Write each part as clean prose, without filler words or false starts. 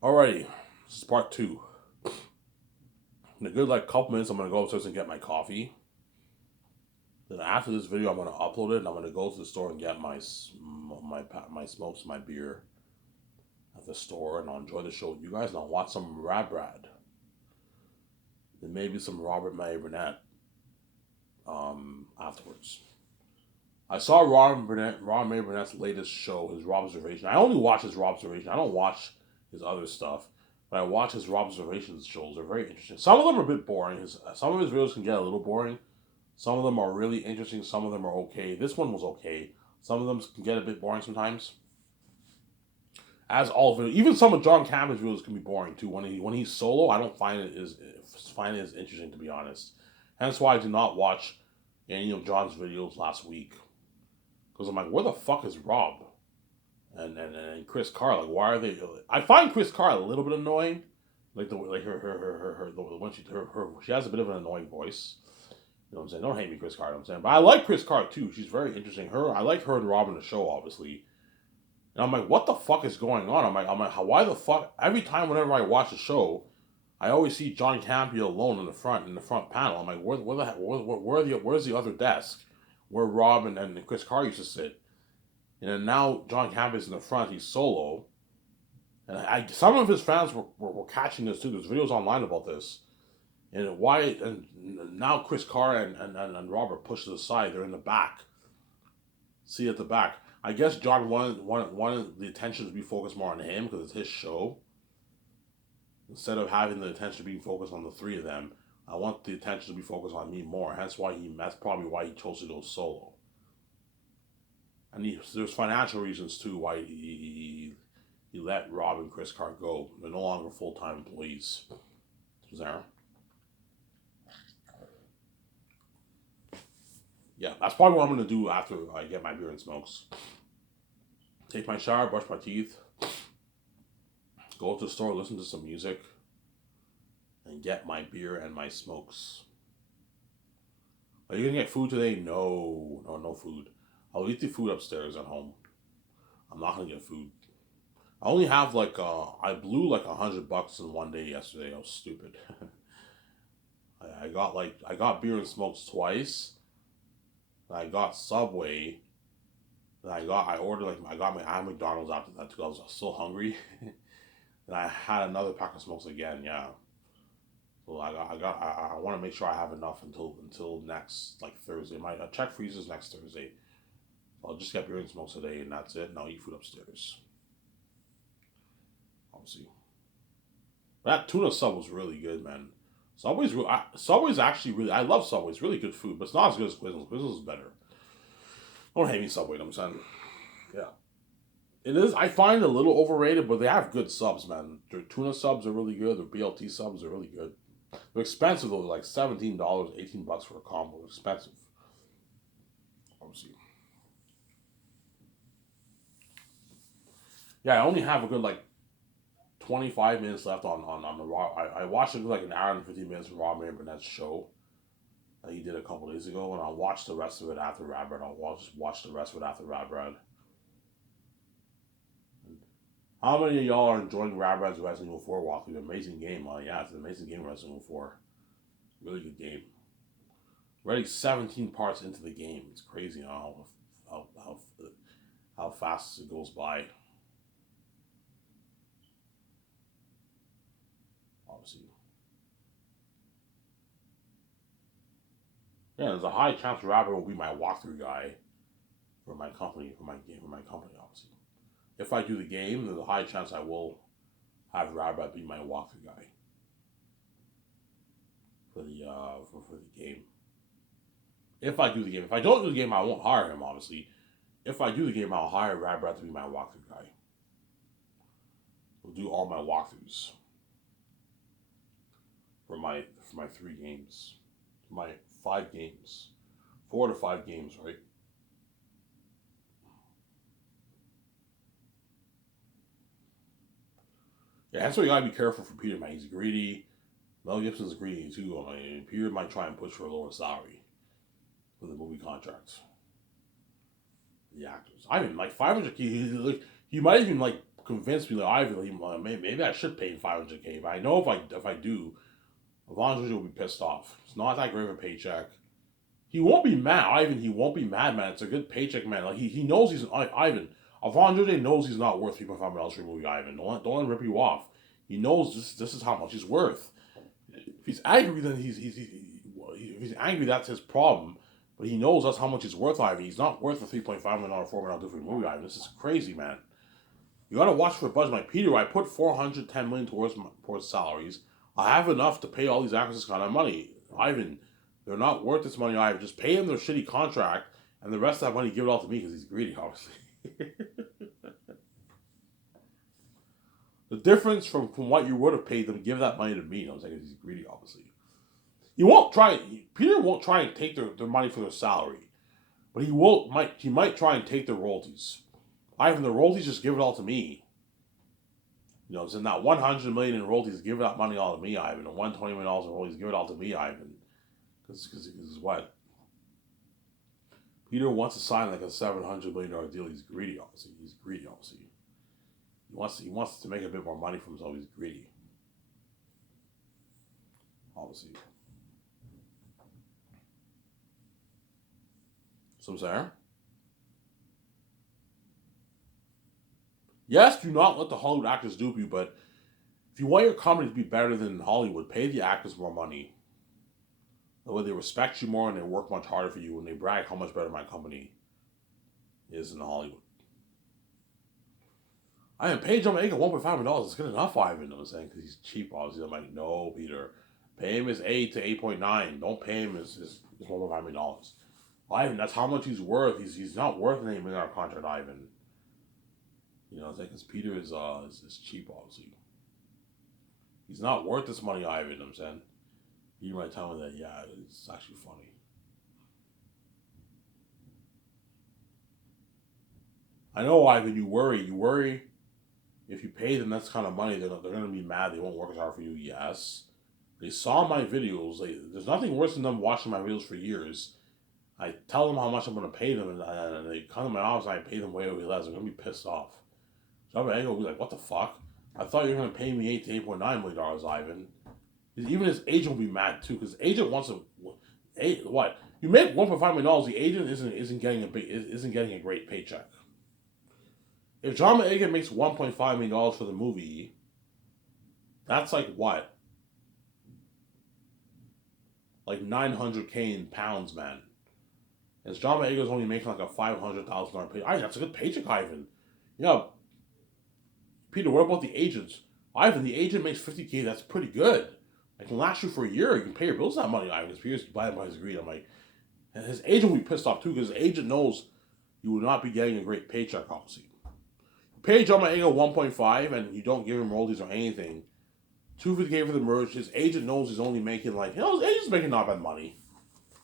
Alrighty, this is part two. In a good couple minutes, I'm gonna go upstairs and get my coffee. Then after this video, I'm gonna upload it and I'm gonna go to the store and get my smokes, my beer at the store, and I'll enjoy the show with you guys. And I'll watch some Rad Brad, and maybe some Robert May Burnett afterwards. I saw Robert May Burnett's latest show, his Rob Observation. I only watch his Rob Observation. I don't watch his other stuff, but I watch his Rob Observations shows. They're very interesting. Some of them are a bit boring. Some of his videos can get a little boring. Some of them are really interesting. Some of them are okay. This one was okay. Some of them can get a bit boring sometimes. As all of it, even some of John Cameron's videos can be boring too. When he's solo, I don't find it as interesting, to be honest. Hence why I did not watch any of John's videos last week, because I'm like, where the fuck is Rob and Chris Carr? Like, why are they? I find Chris Carr a little bit annoying. Like the when she has a bit of an annoying voice. You know what I'm saying? Don't hate me, Chris Carr. You know what I'm saying, but I like Chris Carr too. She's very interesting. I like her and Robin the show, obviously. And I'm like, what the fuck is going on? I'm like, why the fuck? Every time, whenever I watch the show, I always see John Campea alone in the front panel. I'm like, where's the other desk, where Rob and Chris Carr used to sit? And then now John Campea's in the front. He's solo, and some of his fans were catching this too. There's videos online about this. And why? And now Chris Carr and Robert pushed to the side. They're in the back. See, at the back. I guess John wanted the attention to be focused more on him because it's his show. Instead of having the attention being focused on the three of them, I want the attention to be focused on me more. That's probably why he chose to go solo. And there's financial reasons too why he let Rob and Chris Carr go. They're no longer full time employees. Zara. Yeah, that's probably what I'm gonna do after I get my beer and smokes. Take my shower, brush my teeth, go to the store, listen to some music, and get my beer and my smokes. Are you gonna get food today? No, no food. I'll eat the food upstairs at home. I'm not gonna get food. I only have I blew like $100 in one day yesterday. I was stupid. I got beer and smokes twice. I got Subway. I got my McDonald's after that too. I was so hungry. And I had another pack of smokes again. Yeah. So I want to make sure I have enough until next Thursday. My check freezes next Thursday. So I'll just get beer and smokes today, and that's it. And I'll eat food upstairs. Obviously, that tuna sub was really good, man. Subway's actually really. I love Subway. It's really good food, but it's not as good as Quizzles. Quizzles is better. Don't hate me, Subway. You know what I'm saying, yeah. It is. I find it a little overrated, but they have good subs, man. Their tuna subs are really good. Their BLT subs are really good. They're expensive though, like $17, $18 for a combo. They're expensive. Obviously. Yeah, I only have a good 25 minutes left on the raw. I watched it like an hour and 15 minutes from Rob Burnett's show that he did a couple days ago, and I'll watch the rest of it after Rad Brad. Just watch the rest of it after Rad Brad. How many of y'all are enjoying Rad Brad's Resident Evil 4 walkthrough? Amazing game, yeah, it's an amazing game, Resident Evil 4. Really good game. Already 17 parts into the game. It's crazy how, how, how fast it goes by. Obviously. Yeah, there's a high chance Rabbit will be my walkthrough guy for my company, obviously. If I do the game, there's a high chance I will have Rabbit be my walkthrough guy for the game. If I do the game, if I don't do the game, I won't hire him. Obviously, if I do the game, I'll hire Rabbit to be my walkthrough guy. We'll do all my walkthroughs for my 3 games, my 5 games, 4 to 5 games, right? Yeah, that's why you gotta be careful for Peter, man. He's greedy. Mel Gibson's greedy too. I mean, Peter might try and push for a lower salary for the movie contracts. The actors. I mean, like 500. He might even convince me like Ivan, like, maybe I should pay him 500K. But I know if I do, Von will be pissed off. It's not that great of a paycheck. He won't be mad, Ivan. He won't be mad, man. It's a good paycheck, man. Like he knows he's Ivan. Avon knows he's not worth $3.5 million for a movie, Ivan. Don't let him rip you off. He knows this is how much he's worth. If he's angry, then if he's angry, that's his problem. But he knows that's how much he's worth, Ivan. He's not worth a $3.5 million, $4 million for a movie, Ivan. This is crazy, man. You gotta watch for a budget. Like Peter, I put $410 million towards salaries. I have enough to pay all these actors this kind of money, Ivan. They're not worth this money, Ivan. Just pay him their shitty contract, and the rest of that money give it all to me because he's greedy, obviously. The difference from what you would have paid them, give that money to me. You know, I'm saying he's greedy, obviously. Peter won't try and take their money for their salary, but he might try and take their royalties. Ivan, the royalties, just give it all to me. You know, it's in that $100 million in royalties, give that money all to me, Ivan. And $120 million in royalties, give it all to me, Ivan. Because what? Peter wants to sign like a $700 million deal. He's greedy, obviously. He wants to make a bit more money for himself. He's greedy, obviously. So I'm saying, yes, do not let the Hollywood actors dupe you, but if you want your company to be better than Hollywood, pay the actors more money. That way they respect you more and they work much harder for you and they brag how much better my company is in Hollywood. I am paying John Boyega $1.5 million. It's good enough, Ivan. I'm saying, because he's cheap, obviously. I'm like, no, Peter. Pay him his 8 to 8.9. Don't pay him his $1.5 million. Ivan, that's how much he's worth. He's not worth an $8 million contract, Ivan. You know, I'm saying, because Peter is cheap, obviously. He's not worth this money, Ivan. I'm saying. You might tell me that, yeah, it's actually funny. I know, Ivan, you worry if you pay them that kind of money, they're going to be mad. They won't work as hard for you. Yes. They saw my videos. There's nothing worse than them watching my videos for years. I tell them how much I'm going to pay them, and they come to my office and I pay them way over less. They're going to be pissed off. John Boyega will be like, what the fuck? I thought you were going to pay me $8 to $8.9 million, Ivan. Even his agent will be mad too, because agent wants to. What? You make $1.5 million, the agent isn't getting a great paycheck. If John Boyega makes $1.5 million for the movie, that's like what? Like 900K in pounds, man. And John Boyega's only making like a $500,000 pay. That's a good paycheck, Ivan. Yeah. Peter, what about the agents? Ivan, the agent makes $50K. That's pretty good. I can last you for a year. You can pay your bills that money, Ivan. Because Peter's buying by his greed. I'm like, and his agent will be pissed off too, because the agent knows you will not be getting a great paycheck, obviously. Pay John Boyega 1.5 and you don't give him royalties or anything. $250K for the merge. His agent knows he's only making like, his agent's making not bad money.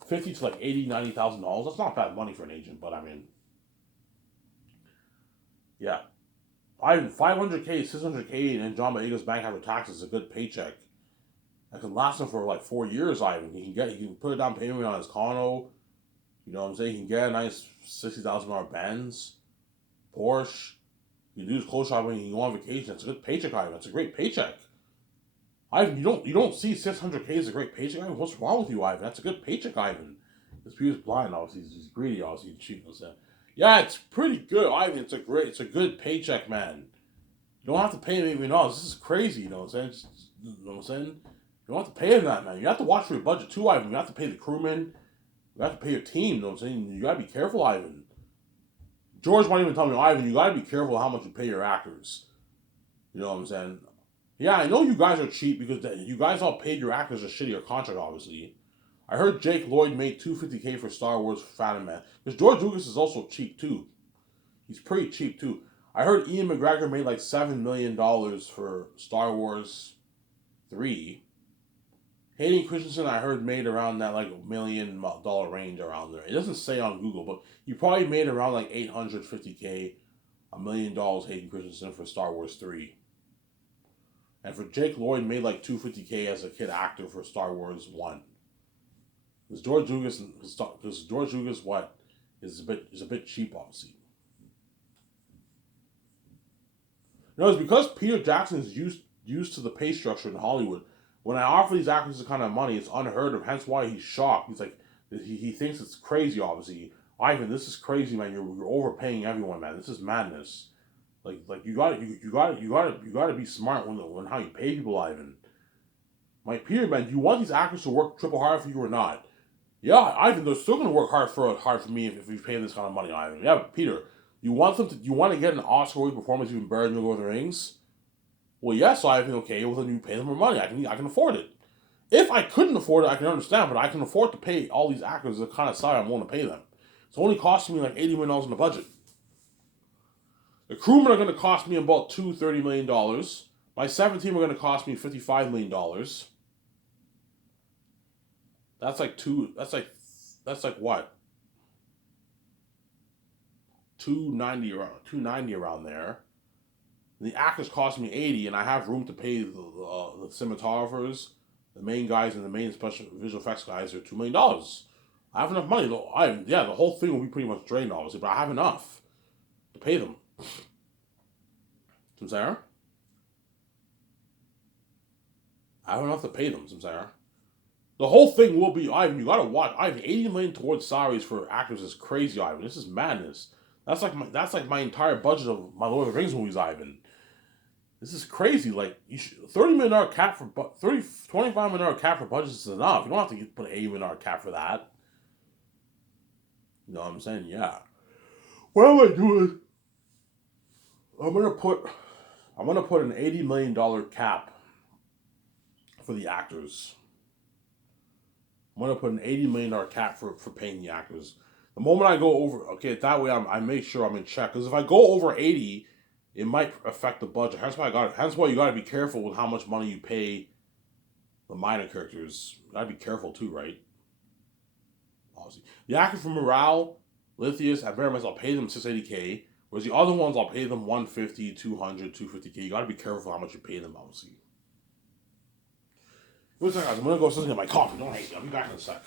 $50 to like $80,000-$90,000. That's not bad money for an agent, but I mean, yeah. Ivan, 500K, 600K in John Boyega's bank after taxes is a good paycheck. That can last him for like 4 years, Ivan. He can put a down payment on his condo. You know what I'm saying? He can get a nice $60,000 Benz, Porsche. You do his clothes shopping. You go on vacation. That's a good paycheck, Ivan. That's a great paycheck. Ivan, you don't see 600K as a great paycheck, Ivan. What's wrong with you, Ivan? That's a good paycheck, Ivan. This Peter's blind, obviously. He's greedy, obviously. He's cheap. Yeah, it's pretty good, Ivan. It's a good paycheck, man. You don't have to pay him $8 million. This is crazy. You know what I'm saying? You know what I'm saying? You don't have to pay him that, man. You have to watch for your budget too, Ivan. You have to pay the crewmen. You have to pay your team. You know what I'm saying? You gotta be careful, Ivan. George might even tell me, Ivan, you gotta be careful how much you pay your actors. You know what I'm saying? Yeah, I know you guys are cheap because you guys all paid your actors a shittier contract, obviously. I heard Jake Lloyd made $250K for Star Wars Phantom Man. Because George Lucas is also cheap too. He's pretty cheap too. I heard Ian McGregor made like $7 million for Star Wars 3. Hayden Christensen, I heard, made around that like $1 million range around there. It doesn't say on Google, but he probably made around like $850K, $1 million Hayden Christensen for Star Wars 3. And for Jake Lloyd, made like $250K as a kid actor for Star Wars 1. Because George Lucas, what, is a bit cheap, obviously. You know, it's because Peter Jackson is used to the pay structure in Hollywood. When I offer these actors this kind of money, it's unheard of. Hence why he's shocked. He's like, he thinks it's crazy. Obviously, Ivan, this is crazy, man. You're overpaying everyone, man. This is madness. Like you got to be smart when how you pay people, Ivan. Like Peter, man, do you want these actors to work triple hard for you or not? Yeah, Ivan, they're still gonna work hard for me if we pay them this kind of money, Ivan. Yeah, but Peter, you want to get an Oscar-worthy performance even better than Lord of the Rings? Well, yes, Ivan. Okay, well then you pay them more money. I can afford it. If I couldn't afford it, I can understand, but I can afford to pay all these actors the kind of salary I'm willing to pay them. It's only costing me like $80 million in the budget. The crewmen are going to cost me about $30 million. My 17 are going to cost me $55 million. That's like two. That's like what 290 around there. And the actors cost me 80, and I have room to pay the cinematographers, the main guys, and the main special visual effects guys are $2 million. I have enough money though. The whole thing will be pretty much drained obviously, but I have enough to pay them. Samsara, I have enough to pay them. Samsara. The whole thing will be Ivan. You gotta watch Ivan. 80 million towards salaries for actors is crazy, Ivan. This is madness. That's like my entire budget of my Lord of the Rings movies, Ivan. This is crazy. Like you should, $30 million cap for 25 million cap for budgets is enough. You don't have to put an $80 million cap for that. You know what I'm saying? Yeah. What am I doing? I'm gonna put an $80 million cap for the actors. I'm gonna put an $80 million cap for paying the actors. The moment I go over, okay, that way I make sure I'm in check. Because if I go over 80, it might affect the budget. Hence why you gotta be careful with how much money you pay the minor characters. You gotta be careful too, right? Obviously, the actor for Morale, Lithius, and Veramis, I'll pay them 680K. Whereas the other ones, I'll pay them 150, 200, 250K. You gotta be careful how much you pay them, obviously. Wait a second, guys. I'm gonna go sit in my coffee. Don't hate me. I'll be back in a sec.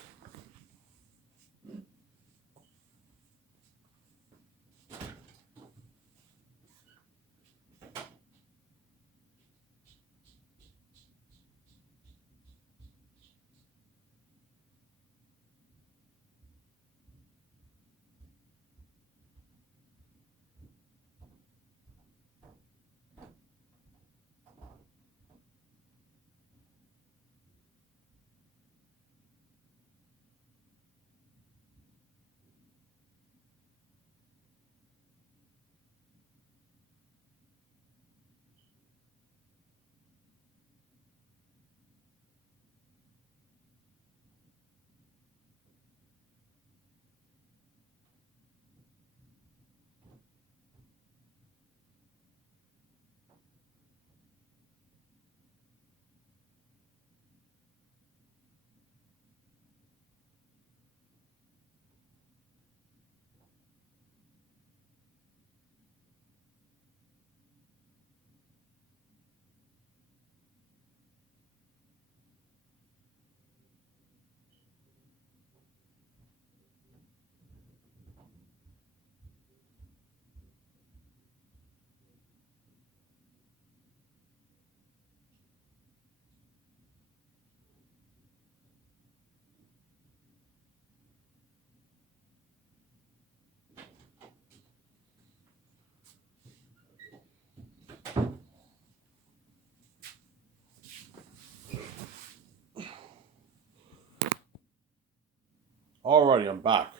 Alrighty, I'm back.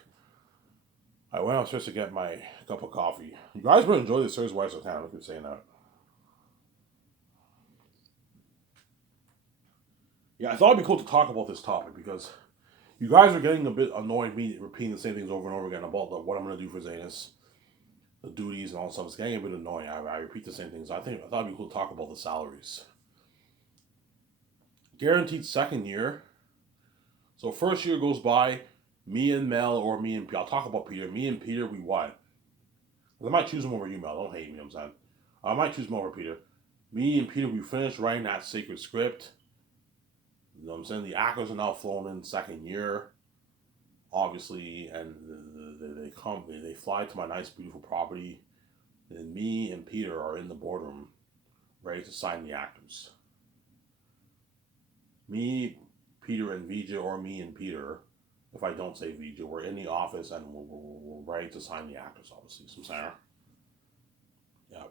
I went upstairs to get my cup of coffee. You guys will enjoy this series Wise Town. I keep saying that. Yeah, I thought it'd be cool to talk about this topic because you guys are getting a bit annoyed me repeating the same things over and over again about what I'm gonna do for Zanus, the duties and all that stuff. It's getting a bit annoying. I repeat the same things. I thought it'd be cool to talk about the salaries. Guaranteed second year. So first year goes by, me and Mel or me and I'll talk about Peter. Me and Peter, we what? I might choose him over you, Mel. Don't hate me, I'm saying. I might choose him over Peter. Me and Peter, we finished writing that sacred script. You know what I'm saying? The actors are now flown in second year, obviously, and they fly to my nice, beautiful property. And me and Peter are in the boardroom. ready to sign the actors. Me, Peter, and VJ, or me and Peter, if I don't say VJ, we're in the office and we're ready to sign the actors, obviously. So, Sarah? Yeah.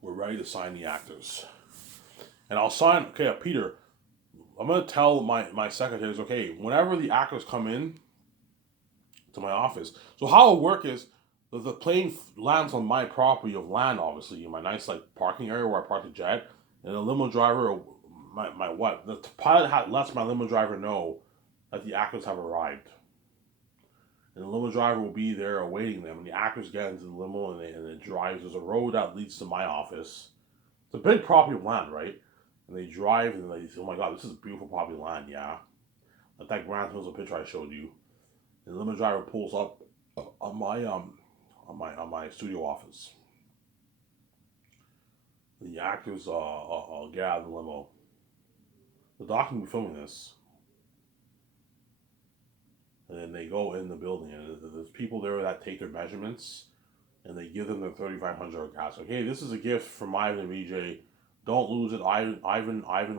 We're ready to sign the actors. And I'll sign, okay, Peter, I'm going to tell my secretaries, okay, whenever the actors come in to my office, so how it'll work is the plane lands on my property of land, obviously, in my nice, like, parking area where I park the jet, and the limo driver, the pilot lets my limo driver know that the actors have arrived. And the limo driver will be there awaiting them, and the actors get into the limo and it drives. There's a road that leads to my office. It's a big property of land, right? And they drive and they say, "Oh my God, this is a beautiful property of land." Yeah, like that Grand Hills picture I showed you. And the limo driver pulls up on my studio office. The actors get out of the limo. The doc will be filming this, and then they go in the building, and there's people there that take their measurements, and they give them their 3,500 gas. Okay, this is a gift from Ivan and VJ. Don't lose it. Ivan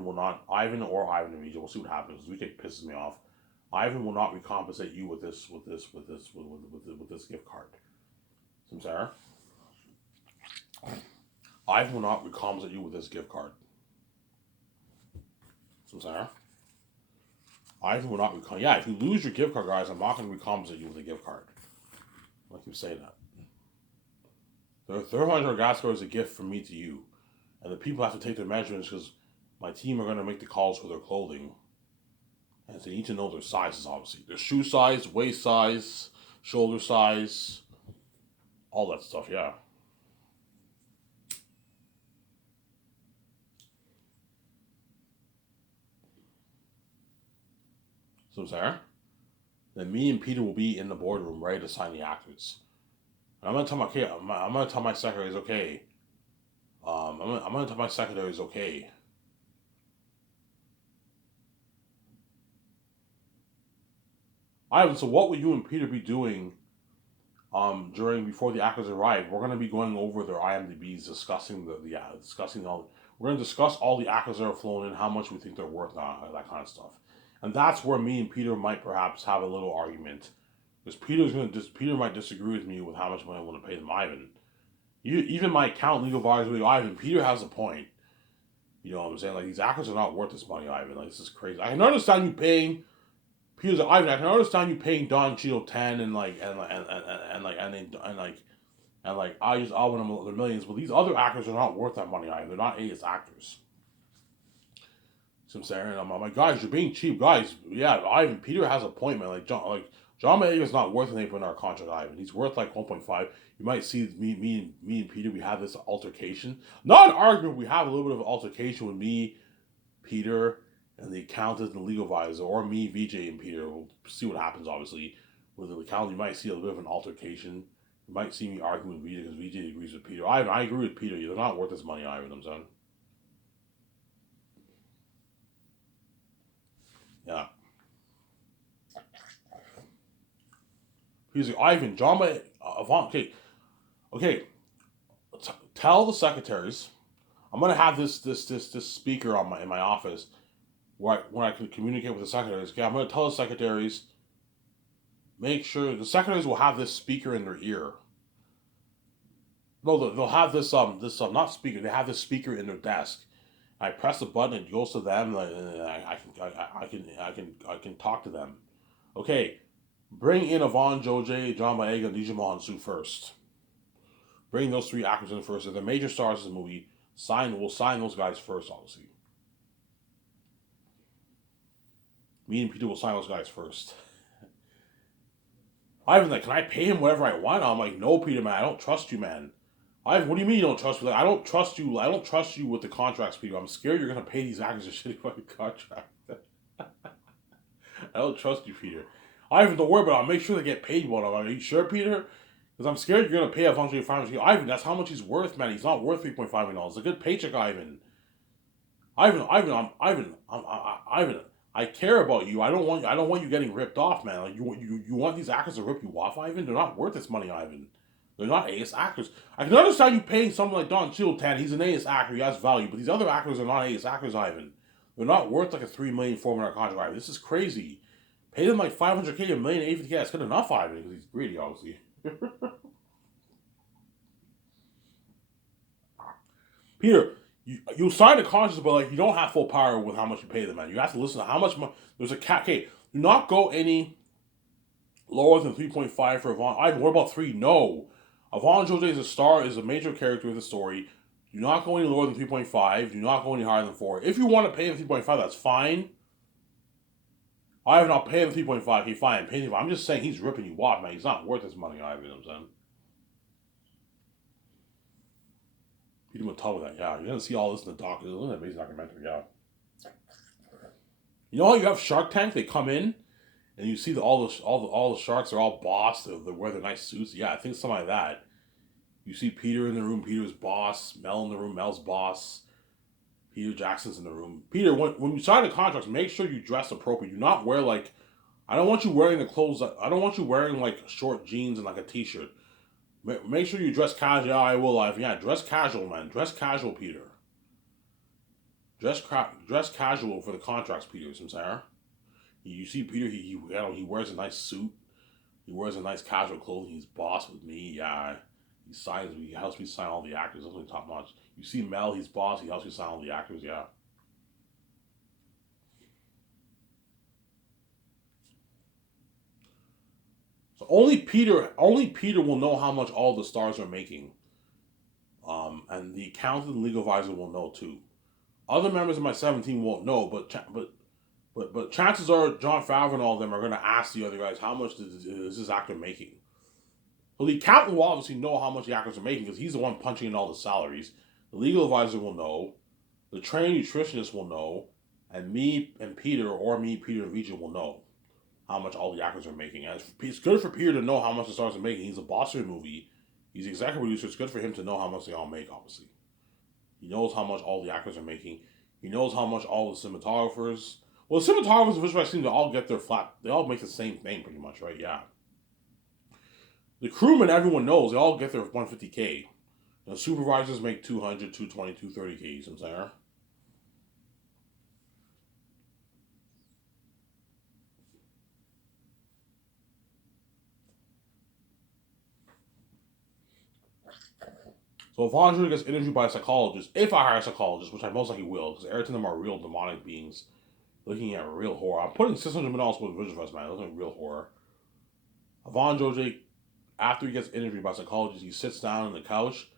will not. Ivan and VJ. We'll see what happens. VJ pisses me off. Ivan will not recompensate you with this gift card. Sarah? Ivan will not recompensate you with this gift card. Sarah? Ivan will not recompensate. Yeah, if you lose your gift card, guys, I'm not going to recompensate you with a gift card. I keep saying that. The 300 gas card is a gift from me to you. And the people have to take their measurements because my team are going to make the calls for their clothing. And they need to know their sizes, obviously. Their shoe size, waist size, shoulder size, all that stuff, yeah. So, Sarah? Then me and Peter will be in the boardroom ready to sign the actors. And I'm gonna tell my secretaries, okay. I'm gonna tell my secretaries, okay. Ivan, so what would you and Peter be doing before the actors arrive? We're gonna be going over their IMDb's, discussing we're gonna discuss all the actors that are flown in, how much we think they're worth, that kind of stuff. And that's where me and Peter might perhaps have a little argument. Because Peter might disagree with me with how much money I want to pay them. Ivan. Even my account legal advisor will Ivan, Peter has a point. You know what I'm saying? Like, these actors are not worth this money, Ivan. Like, this is crazy. I can understand you paying Peter's like, Ivan, I can understand you paying Don Cheadle 10 and I just want them their millions, but these other actors are not worth that money, Ivan. They're not A-list actors. So I'm saying, I'm like, guys, you're being cheap, guys. Yeah, Ivan, Peter has a point, man. John Boyega's not worth anything in our contract, Ivan. He's worth like 1.5. You might see me and Peter. We have this altercation, not an argument. We have a little bit of an altercation with me, Peter, and the accountant and the legal advisor, or me, VJ, and Peter. We'll see what happens. Obviously, with the accountant, you might see a little bit of an altercation. You might see me arguing with VJ because VJ agrees with Peter. Ivan, I agree with Peter. They're not worth this money, Ivan. I'm saying. Yeah. He's like, Ivan, John, okay. Tell the secretaries. I'm gonna have this speaker in my office where I can communicate with the secretaries. Okay, I'm gonna tell the secretaries. Make sure the secretaries will have this speaker in their ear. No, they'll have this not speaker. They have this speaker in their desk. I press the button, it goes to them. And I can talk to them. Okay, bring in Yvonne Joj, John Boyega, and Djimon Hounsou first. Bring those three actors in first. They're the major stars of the movie. We'll sign those guys first, obviously. Me and Peter will sign those guys first. Ivan's like, can I pay him whatever I want? I'm like, no, Peter, man, I don't trust you, man. What do you mean you don't trust me? Like, I don't trust you. I don't trust you with the contracts, Peter. I'm scared you're gonna pay these actors a shitty fucking contract. I don't trust you, Peter. Ivan, don't worry about it. I'll make sure they get paid well. Are you sure, Peter? Because I'm scared you're gonna pay a function $500. Ivan, that's how much he's worth, man. He's not worth $3.5 million. It's a good paycheck, Ivan. Ivan, I care about you. I don't want you getting ripped off, man. Like you want these actors to rip you off, Ivan? They're not worth this money, Ivan. They're not A-list actors. I can understand you paying someone like Don Cheadle. He's an A-list actor. He has value, but these other actors are not A-list actors, Ivan. They're not worth like a $3 million, $4 million contract, Ivan. This is crazy. Pay them like $500K, $1 million, $850K. That's good enough, Ivan, because he's greedy, obviously. Peter, you sign a contract, but like you don't have full power with how much you pay them, man. You have to listen to how much money. There's a cap. Okay, do not go any lower than 3.5 for Avon. Ivan, what about 3? No. Avon Jose is a star, is a major character of the story. Do not go any lower than 3.5. Do not go any higher than 4. If you want to pay him 3.5, that's fine. I have not paid him 3.5. Okay, fine. Pay him. I'm just saying he's ripping you off, man. He's not worth his money, Ivan. You know what I'm saying? Peter Mattel with that, yeah. You're gonna see all this in the doc. It's an amazing documentary, yeah. You know how you have Shark Tank? They come in and you see all the sharks are all boss. They wear their nice suits. Yeah, I think something like that. You see Peter in the room. Peter's boss. Mel in the room. Mel's boss. Peter Jackson's in the room. Peter, when you sign the contracts, make sure you dress appropriate. Do not wear like. I don't want you wearing the clothes. I don't want you wearing like short jeans and like a t-shirt. Make sure you dress casual. Yeah, I will. Yeah, dress casual, man. Dress casual, Peter. Dress casual for the contracts, Peter. You know what I'm saying? You see Peter, he wears a nice suit. He wears a nice casual clothing. He's boss with me. Yeah, he signs me. He helps me sign all the actors. That's really top notch. You see Mel, he's boss. He helps me sign all the actors. Yeah. So only Peter will know how much all the stars are making. And the accountant and legal advisor will know too. Other members of my 17 won't know, but chances are Jon Favreau and all of them are going to ask the other guys how much is this actor making. Well, the accountant will obviously know how much the actors are making because he's the one punching in all the salaries. The legal advisor will know. The trained nutritionist will know. And me and Peter, or me, Peter, and Vijay will know how much all the actors are making. And it's good for Peter to know how much the stars are making. He's a boss of the movie. He's the executive producer. It's good for him to know how much they all make, obviously. He knows how much all the actors are making. He knows how much all the cinematographers. Well, the cinematographers and visual effects team, they all get their flat. They all make the same thing, pretty much, right? Yeah. The crewmen, everyone knows, they all get their 150K. The supervisors make 200, 220, 230K. You know what I'm saying? So if Andre gets interviewed by a psychologist, if I hire a psychologist, which I most likely will, because Eric and them are real demonic beings looking at real horror. I'm putting $600 million for the visual effects, man. Looking at real horror. Avon Jose, after he gets interviewed by a psychologist, he sits down on the couch.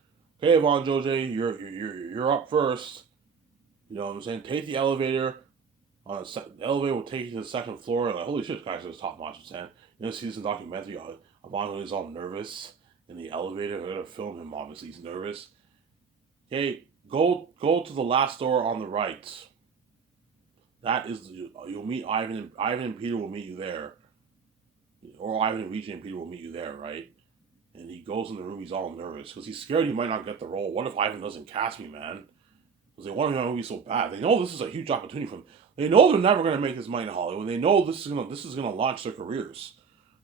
Okay, Avon Jose, you're up first. You know what I'm saying? Take the elevator. The elevator will take you to the second floor. Like, holy shit, guys, this top notch. You know, see this in documentary. Avon Jose is all nervous in the elevator. They're gonna film him. Obviously, he's nervous. Okay, go to the last door on the right. That is you'll meet Ivan. Ivan and Peter will meet you there, or Ivan and Vijay and Peter will meet you there, right? And he goes in the room. He's all nervous because he's scared he might not get the role. What if Ivan doesn't cast me, man? Because they want to make my movie so bad. They know this is a huge opportunity for them. They know they're never going to make this money in Hollywood. They know this is gonna launch their careers.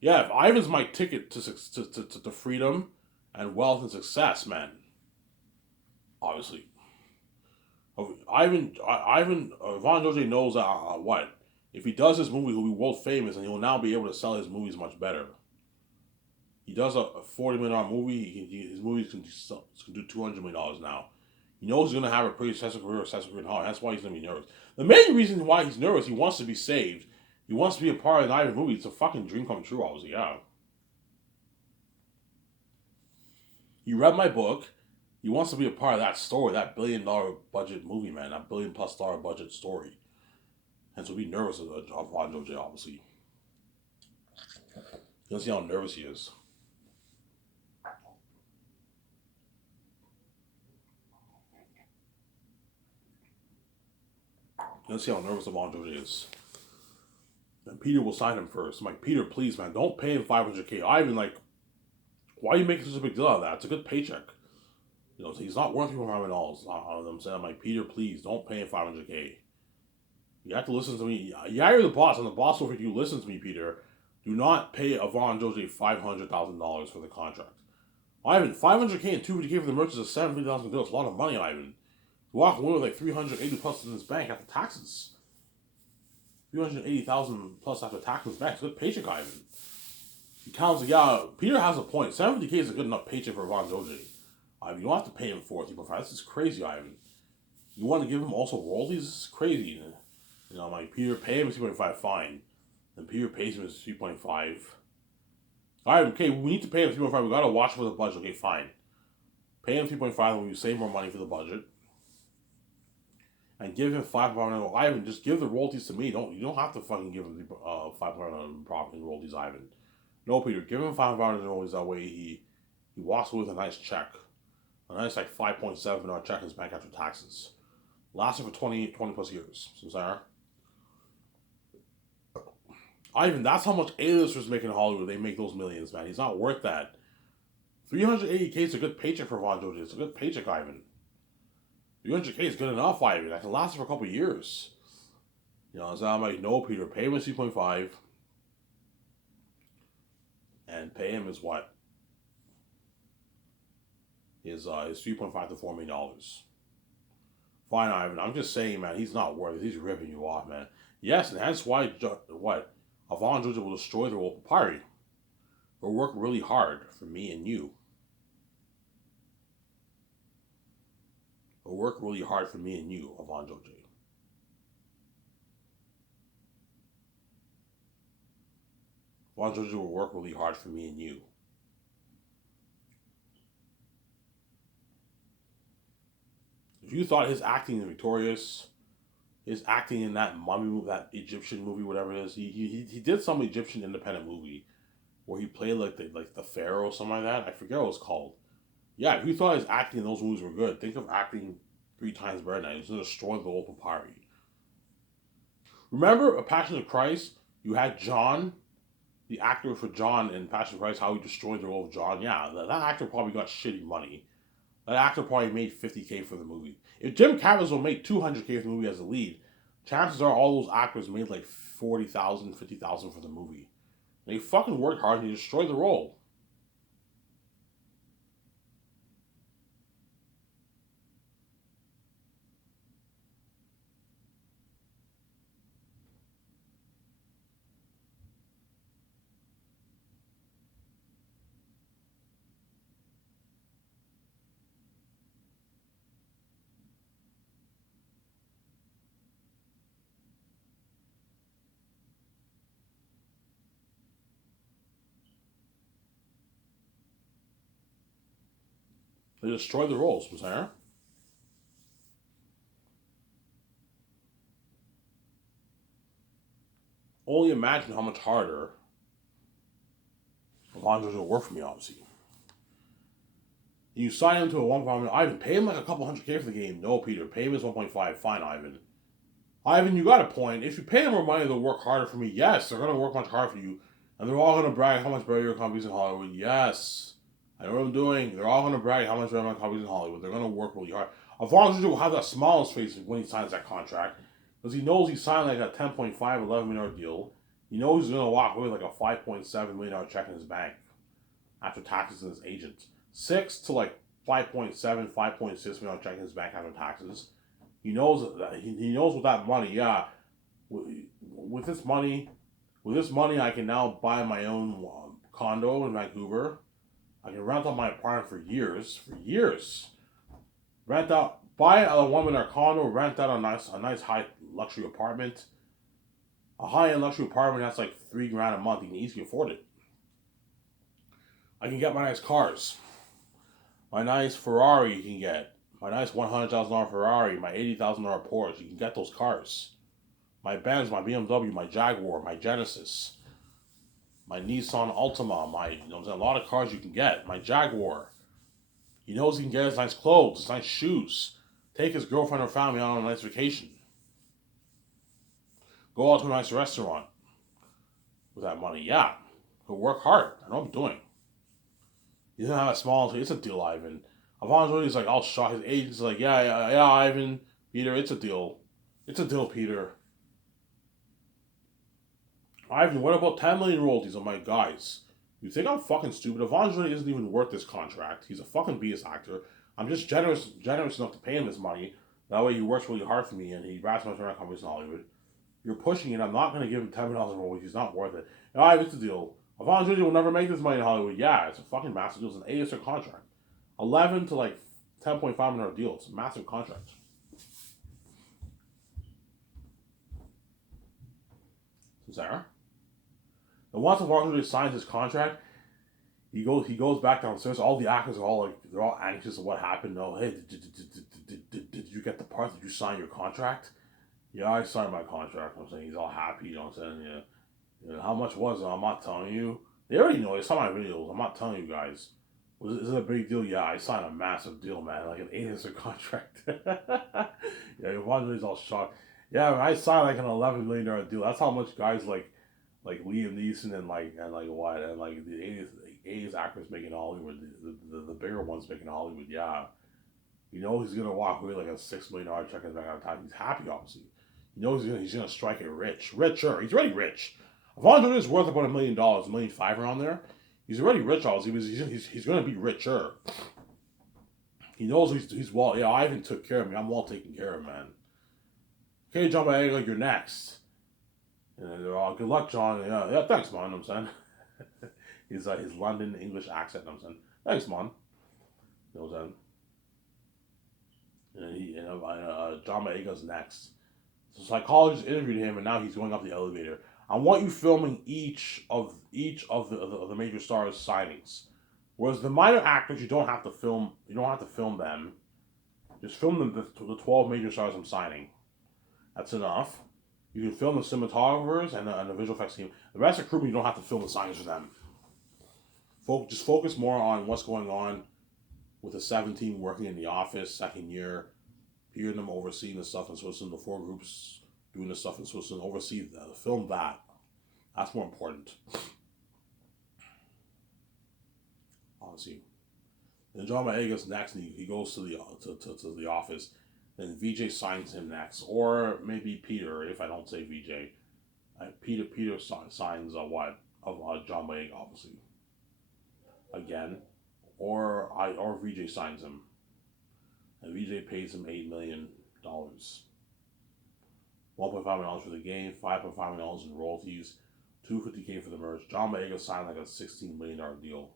Yeah, if Ivan's my ticket to freedom and wealth and success, man. Obviously, Von Jose knows what if he does this movie, he'll be world famous, and he'll now be able to sell his movies much better. He does a $40 million movie. His movies can do $200 million now. He knows he's going to have a pretty successful career in Hollywood. That's why he's going to be nervous. The main reason why he's nervous, he wants to be saved. He wants to be a part of the Ivan movie. It's a fucking dream come true, obviously, yeah. He read my book. He wants to be a part of that story, that $1 billion budget movie, man. That $1 billion+ budget story. And so be nervous of Von Jose, obviously. You can see how nervous he is. You can see how nervous Von Jose is. And Peter will sign him first. I'm like, Peter, please, man, don't pay him $500K. Ivan, like, why are you making such a big deal out of that? It's a good paycheck. You know, he's not worth $500. I'm saying, I'm like, Peter, please, don't pay him $500K. You have to listen to me. Yeah, you're the boss, and the boss will, if you listen to me, Peter, do not pay Avon Jose $500,000 for the contract. Ivan, 500K and 250K for the merchants is $750,000. It's a lot of money, Ivan. You walk away with like 380 plus in his bank after taxes. 380,000 plus after taxes back. It's a good paycheck, Ivan. He counts, yeah, Peter has a point. 70K is a good enough paycheck for Avon Jose. Ivan, you don't have to pay him 4.5. This is crazy, Ivan. You want to give him also royalties? This is crazy. You know, I'm like, Peter, pay him 2.5, fine. And Peter pays him 3.5. Alright, okay, we need to pay him 3.5. We gotta watch for the budget. Okay, fine. Pay him 3.5 when you save more money for the budget. And give him 5.5. Ivan, just give the royalties to me. You don't have to fucking give him 5.5 profit in royalties, Ivan. No, Peter, give him 5.5 in royalties. That way he walks away with a nice check. A nice like 5.7 check in his bank after taxes. Lasted for 20 plus years. Sincere. Ivan, that's how much A-listers make in Hollywood. They make those millions, man. He's not worth that. 380K is a good paycheck for Von Jose. It's a good paycheck, Ivan. 300K is good enough, Ivan. That can last for a couple of years. You know, so I'm like, no, Peter, pay him 3.5. And pay him his what? His 3.5 to $4 million. Fine, Ivan. I'm just saying, man, he's not worth it. He's ripping you off, man. Yes, and that's why, what? Avon Jose will destroy the world papyri. Will work really hard for me and you. Will work really hard for me and you, Avon Jose. Avon Jose will work really hard for me and you. If you thought his acting in Victorious, his acting in that mummy movie, that Egyptian movie, whatever it is, he did some Egyptian independent movie where he played like the pharaoh or something like that. I forget what it was called. Yeah, if you thought his acting in those movies were good, think of acting 3 times better now. He's gonna destroy the whole papyri. Remember A Passion of Christ? You had John, the actor for John in Passion of Christ, how he destroyed the role of John. Yeah, that actor probably got shitty money. That actor probably made 50K for the movie. If Jim Caviezel made 200K for the movie as a lead, chances are all those actors made like 40,000, 50,000 for the movie. They fucking worked hard and they destroyed the role. They destroyed the roles, Messiah. Only imagine how much harder Alonzo's will work for me, obviously. You sign him to a 1.5. Ivan, pay him like a couple hundred K for the game. No, Peter, pay him his 1.5. Fine, Ivan. Ivan, you got a point. If you pay them more money, they'll work harder for me. Yes, they're going to work much harder for you. And they're all going to brag how much better your company's in Hollywood. Yes. I know what I'm doing. They're all going to brag how much better my company's in Hollywood. They're going to work really hard. Alfonso will have that smile on his face when he signs that contract. Because he knows he's signing like a 10.5, $11 million deal. He knows he's going to walk away with like a $5.7 million check in his bank after taxes and his agent. 6 to like 5.7, $5.6 million check in his bank after taxes. He knows that he knows with that money, yeah. With this money, I can now buy my own condo in Vancouver. I can rent out my apartment for years. Rent out, buy a woman or condo, rent out a nice high luxury apartment. A high end luxury apartment that's like $3,000 a month. You can easily afford it. I can get my nice cars. My nice Ferrari you can get. My nice $100,000 Ferrari, my $80,000 Porsche. You can get those cars. My Benz, my BMW, my Jaguar, my Genesis, my Nissan Altima, a lot of cars you can get. My Jaguar. He knows he can get his nice clothes, his nice shoes. Take his girlfriend or family on a nice vacation. Go out to a nice restaurant with that money. Yeah, he'll work hard. I know what I'm doing. He doesn't have a small. It's a deal, Ivan. Alfonso is like all shocked. His agent's like, yeah, Ivan, Peter, it's a deal. It's a deal, Peter. Ivan, what about 10 million royalties? I'm like, guys, you think I'm fucking stupid? Evangeline isn't even worth this contract. He's a fucking BS actor. I'm just generous enough to pay him this money. That way he works really hard for me and he grabs my internet companies in Hollywood. You're pushing it. I'm not going to give him $10 million in royalties. He's not worth it. All right, what's the deal? Evangeline will never make this money in Hollywood. Yeah, it's a fucking massive deal. It's an A-lister contract. 11 to like 10.5 million deal. It's a massive contract. Sarah? And once Evangeline signs his contract, he goes back downstairs. All the actors are all like they're all anxious of what happened. No, hey, did you get the part? Did you sign your contract? Yeah, I signed my contract. I'm saying he's all happy. You know what I'm saying? Yeah. How much was it? I'm not telling you. They already know. They saw my videos. I'm not telling you guys. Is it a big deal? Yeah, I signed a massive deal, man. Like an 8-year contract. Yeah, Evangel's all shocked. Yeah, I signed like an $11 million deal. That's how much guys like Liam Neeson and what and like the 80s actors making Hollywood, the bigger ones making Hollywood. Yeah, you know he's gonna walk away like a $6 million check in the back of time. He's happy, obviously. You know he's gonna strike it richer. He's already rich. Avon is worth about $1 million, 1.5 million around there. He's already rich, obviously. He's gonna be richer. He knows he's well. Yeah, Ivan took care of me. I'm well taken care of, man. Okay, John Boyega, you're next. And they're all, good luck, John. Yeah, thanks, man. I'm saying. His London English accent. I'm saying, thanks, man. You know what I'm saying? John Boyega's next. So psychologist interviewed him, and now he's going up the elevator. I want you filming each of the major stars' signings. Whereas the minor actors, you don't have to film. You don't have to film them. Just film the 12 major stars I'm signing. That's enough. You can film the cinematographers and the visual effects team. The rest of the crew, you don't have to film the signings for them. Just focus more on what's going on with the 17 working in the office, second year, hearing them overseeing the stuff in Switzerland, the 4 groups doing the stuff in Switzerland, oversee that, film that. That's more important. Honestly. Then John Boyega's next, and he goes to the office. Then VJ signs him next, or maybe Peter if I don't say VJ. Peter signs John Boyega obviously again, or VJ signs him, and VJ pays him $8 million, $1.5 million for the game, $5.5 million in royalties, $250K for the merch. John Boyega signed like a $16 million deal.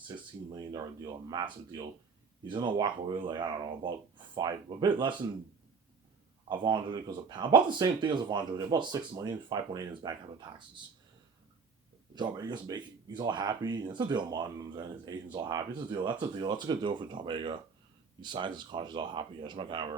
$16 million deal, a massive deal. He's gonna walk away like I don't know about a bit less than Avon because of pound, about the same thing as Avon about 6 million, 5.8 in his back after taxes. John Boyega's making, he's all happy. It's a deal, man, and his agent's all happy. It's a deal. That's a deal. That's a good deal for John Boyega. He signs his contract, he's all happy. Yeah, my camera.